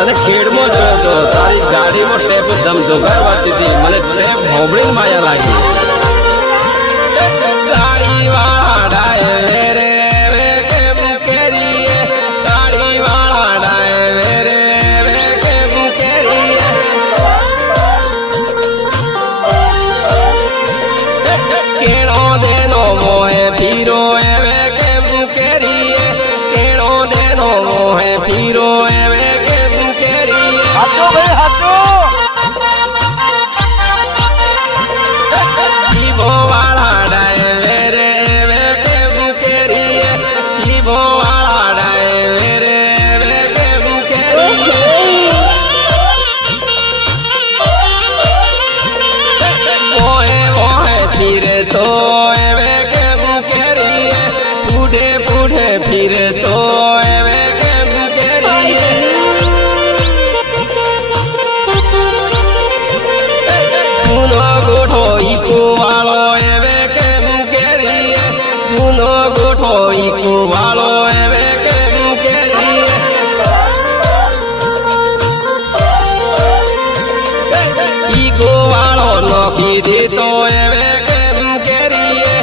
તને ખેડમાં જોયો તો તારી ગાડીમાં ટેપ ધમધોકાર વાતી હતી મને ટેપ હોબળીને માયા લાગી તાળી વાળા ડાય રે કેમ કેરીએ તાળી વાળા ડાય રે કેમ કેરીએ કેણો દેનો મોહે ફીરો એવે કેમ કેરીએ કેણો દેનો મોહે ફીરો એવે કેમ કેરીએ હાચો ભાઈ હાચો જીભો વાળા ડાય રે કેમ કેરીએ જીભો વાળા ડાય રે કેમ કેરીએ મોહે મોહે ફીરે તો એવે કેમ કેરીએ પૂઢે પૂઢે ફીરે તો એવે કેમ કેરીએ જૂનો ગોઠો ઈકો વાળો એવે કેમ કેરીએ જૂનો ગોઠો ઈકો વાળો એવે કેમ કેરીએ ઈકો વાળો નોખી દીધો એવે કેમ કેરીએ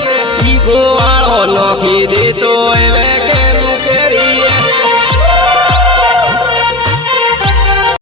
ઈકો વાળો નોખી દીધો એવે